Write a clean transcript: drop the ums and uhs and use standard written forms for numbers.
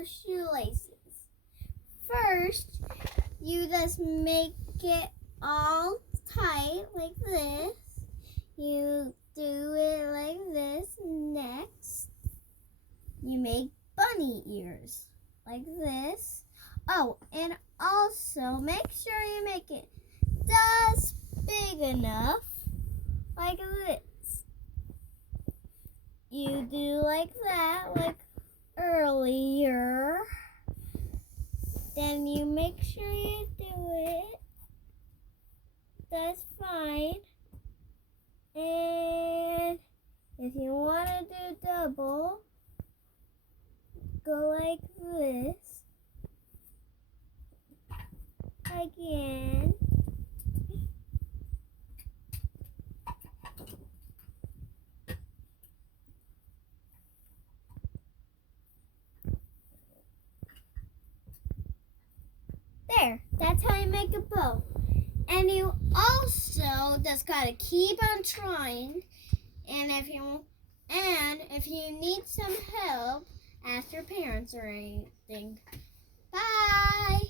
your shoelaces. First, you just make it all tight like this. You do it like this. Next, you make bunny ears like this. Oh, and also make sure you make it just big enough like this. You do like that, like earlier. Then you make sure you do it. That's fine. And if you want to do double, go like this. Again. There, that's how you make a bow. And you also just gotta keep on trying. And if you need some help, ask your parents or anything. Bye.